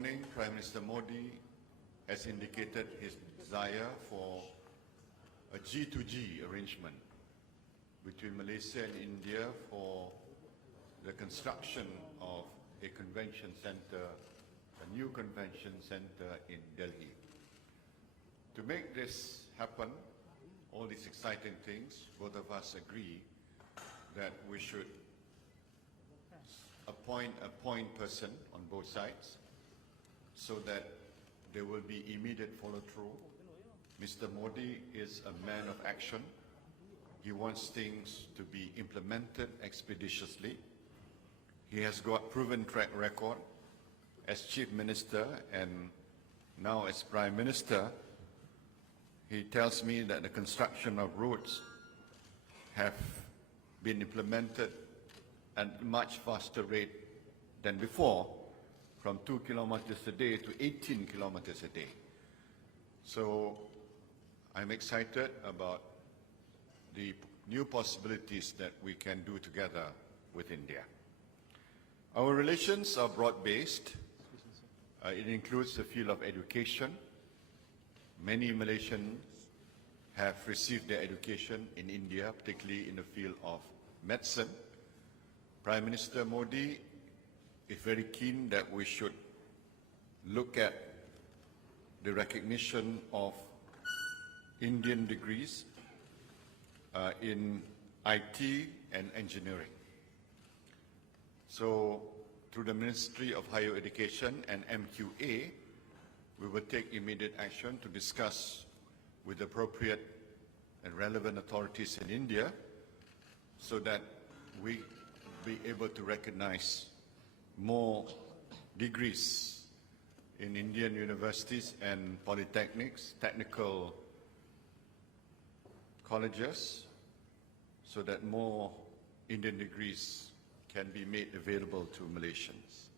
morning, Prime Minister Modi has indicated his desire for a G2G arrangement between Malaysia and India for the construction of a convention center, a new convention center in Delhi. To make this happen, all these exciting things, both of us agree that we should appoint a point person on both sides so that there will be immediate follow-through. Mr. Modi is a man of action. He wants things to be implemented expeditiously. He has got proven track record as Chief Minister and now as Prime Minister. He tells me that the construction of roads have been implemented at a much faster rate than before, from 2 kilometers a day to 18 kilometers a day. So I'm excited about the new possibilities that we can do together with India. Our relations are broad-based. It includes the field of education. Many Malaysians have received their education in India, particularly in the field of medicine. Prime Minister Modi is very keen that we should look at the recognition of Indian degrees in IT and engineering. So, through the Ministry of Higher Education and MQA, we will take immediate action to discuss with appropriate and relevant authorities in India so that we be able to recognize more degrees in Indian universities and polytechnics, technical colleges, so that more Indian degrees can be made available to Malaysians.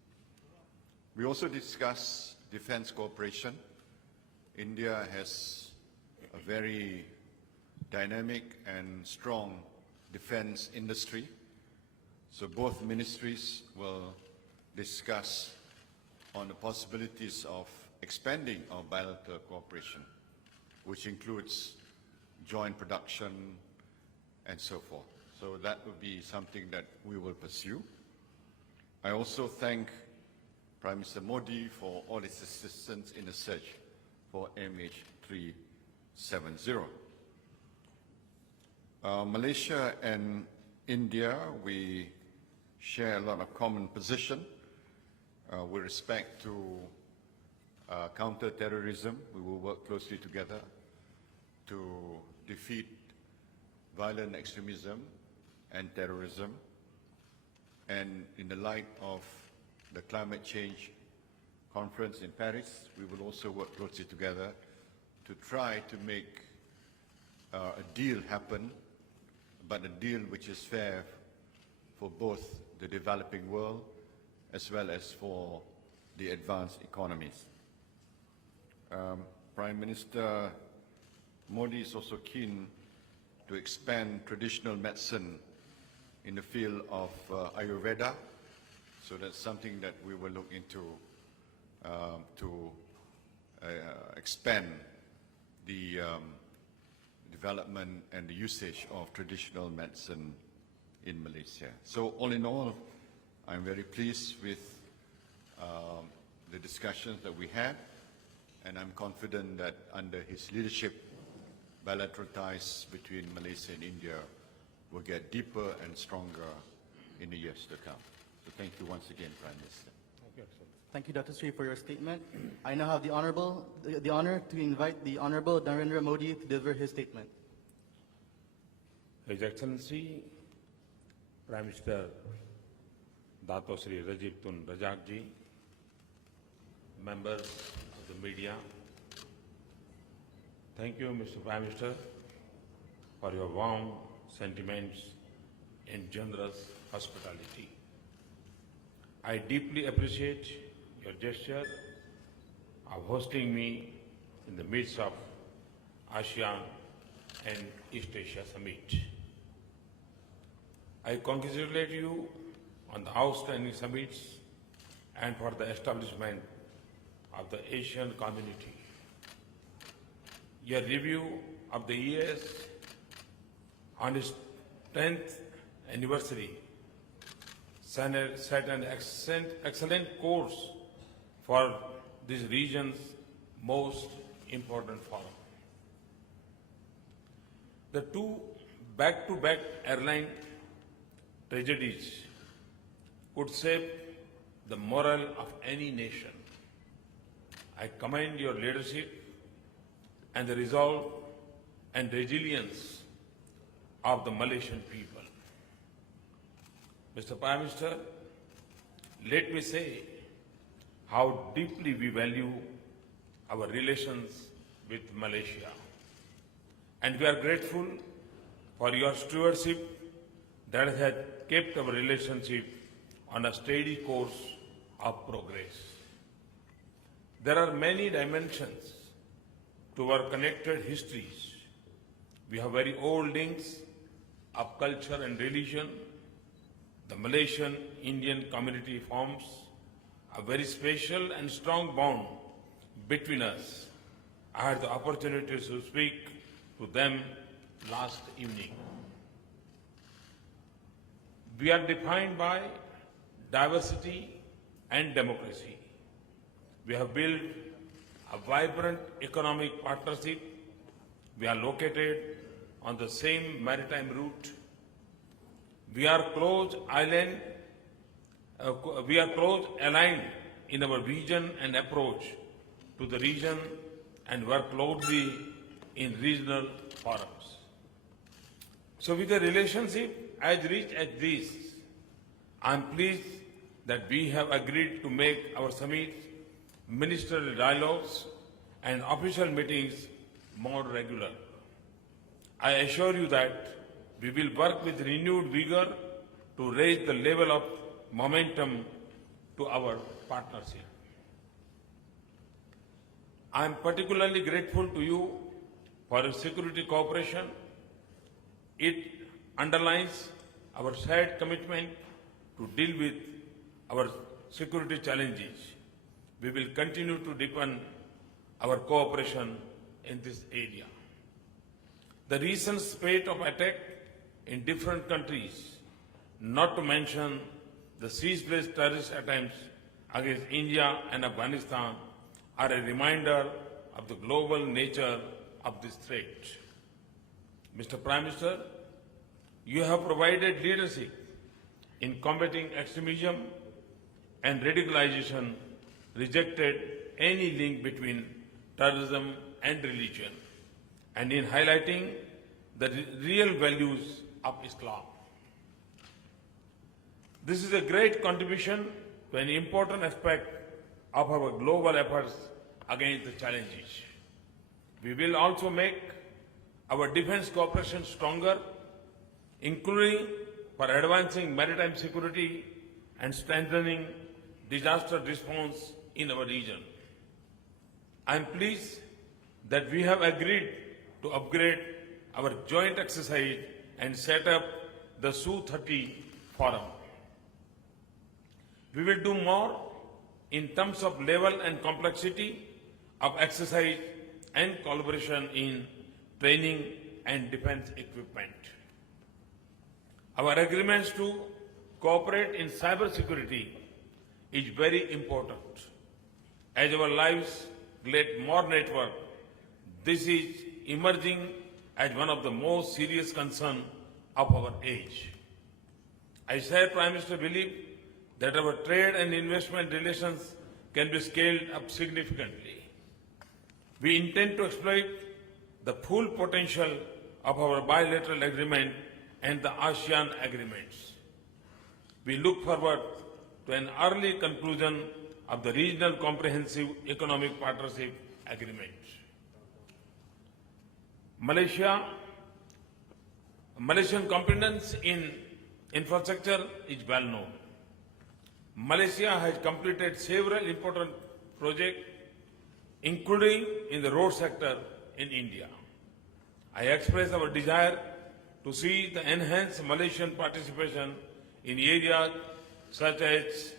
We also discuss defense cooperation. India has a very dynamic and strong defense industry. So both ministries will discuss on the possibilities of expanding our bilateral cooperation, which includes joint production and so forth. So that would be something that we will pursue. I also thank Prime Minister Modi for all his assistance in the search for MH370. Malaysia and India, we share a lot of common position with respect to counter-terrorism. We will work closely together to defeat violent extremism and terrorism. And in the light of the climate change conference in Paris, we will also work closely together to try to make a deal happen, but a deal which is fair for both the developing world as well as for the advanced economies. Prime Minister Modi is also keen to expand traditional medicine in the field of Ayurveda, so that's something that we will look into to expand the development and the usage of traditional medicine in Malaysia. So all in all, I'm very pleased with the discussions that we had, and I'm confident that under his leadership, bilateral ties between Malaysia and India will get deeper and stronger in the years to come. So thank you once again, Prime Minister. Thank you, Dr. Sri, for your statement. I now have the honor to invite the Honorable Narendra Modi to deliver his statement. His Excellency, Prime Minister Dato Sri Najib Razak ji, members of the media, thank you, Mr. Prime Minister, for your warm sentiments and generous hospitality. I deeply appreciate your gesture of hosting me in the midst of ASEAN and East Asia Summit. I congratulate you on the outstanding summits and for the establishment of the Asian community. Your review of the years on its 10th anniversary set an excellent course for this region's most important forum. The two back-to-back airline tragedies could shape the morale of any nation. I commend your leadership and the resolve and resilience of the Malaysian people. Mr. Prime Minister, let me say how deeply we value our relations with Malaysia. And we are grateful for your stewardship that has kept our relationship on a steady course of progress. There are many dimensions to our connected histories. We have very old links of culture and religion. The Malaysian Indian community forms a very special and strong bond between us. I had the opportunity to speak to them last evening. We are defined by diversity and democracy. We have built a vibrant economic partnership. We are located on the same maritime route. We are close aligned in our vision and approach to the region and work closely in regional forums. So with a relationship as rich as this, I am pleased that we have agreed to make our summits, ministerial dialogues and official meetings more regular. I assure you that we will work with renewed vigor to raise the level of momentum to our partnership. I am particularly grateful to you for your security cooperation. It underlines our shared commitment to deal with our security challenges. We will continue to deepen our cooperation in this area. The recent spate of attacks in different countries, not to mention the ceaseless terrorist attempts against India and Afghanistan, are a reminder of the global nature of this threat. Mr. Prime Minister, you have provided leadership in combating extremism and radicalization, rejected any link between terrorism and religion, and in highlighting the real values of Islam. This is a great contribution to an important aspect of our global efforts against the challenges. We will also make our defense cooperation stronger, including for advancing maritime security and strengthening disaster response in our region. I am pleased that we have agreed to upgrade our joint exercise and set up the Su-30 Forum. We will do more in terms of level and complexity of exercise and collaboration in training and defense equipment. Our agreements to cooperate in cybersecurity is very important. As our lives get more network, this is emerging as one of the most serious concerns of our age. I share Prime Minister belief that our trade and investment relations can be scaled up significantly. We intend to exploit the full potential of our bilateral agreement and the ASEAN agreements. We look forward to an early conclusion of the Regional Comprehensive Economic Partnership Agreement. Malaysian competence in infrastructure is well known. Malaysia has completed several important projects, including in the road sector in India. I express our desire to see the enhanced Malaysian participation in areas such as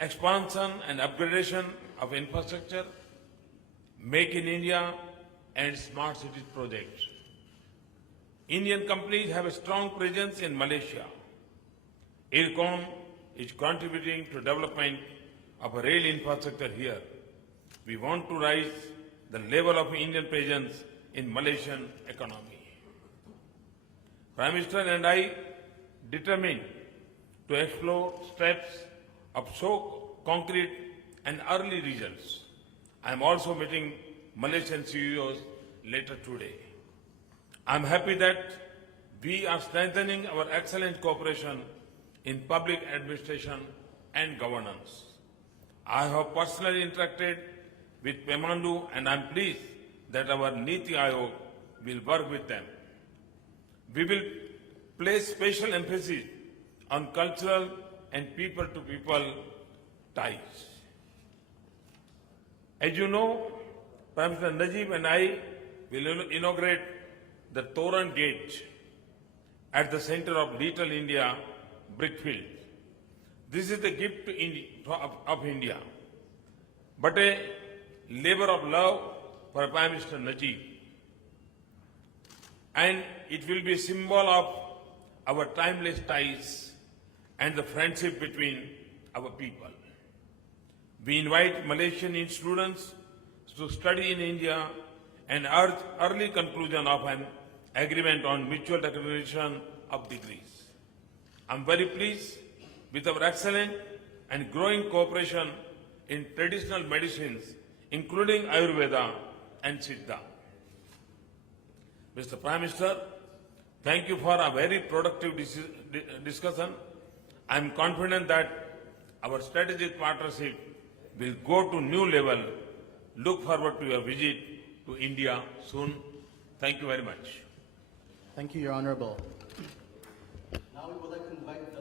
expansion and upgradation of infrastructure, Make in India and Smart Cities projects. Indian companies have a strong presence in Malaysia. IRCON is contributing to development of a rail infrastructure here. We want to raise the level of Indian presence in Malaysian economy. Prime Minister and I determined to explore steps of so concrete and early results. I am also meeting Malaysian CEOs later today. I am happy that we are strengthening our excellent cooperation in public administration and governance. I have personally interacted with Pemandu and I am pleased that our Niti Aayog will work with them. We will place special emphasis on cultural and people-to-people ties. As you know, Prime Minister Najib and I will inaugurate the Toran Gate at the center of Little India Brickfield. This is the gift of India, but a labor of love for Prime Minister Najib. And it will be a symbol of our timeless ties and the friendship between our people. We invite Malaysian students to study in India and urge early conclusion of an agreement on mutual recognition of degrees. I am very pleased with our excellent and growing cooperation in traditional medicines, including Ayurveda and Siddha. Mr. Prime Minister, thank you for a very productive discussion. I am confident that our strategic partnership will go to new level. Look forward to your visit to India soon. Thank you very much. Thank you, Your Honorable. Now we would like to invite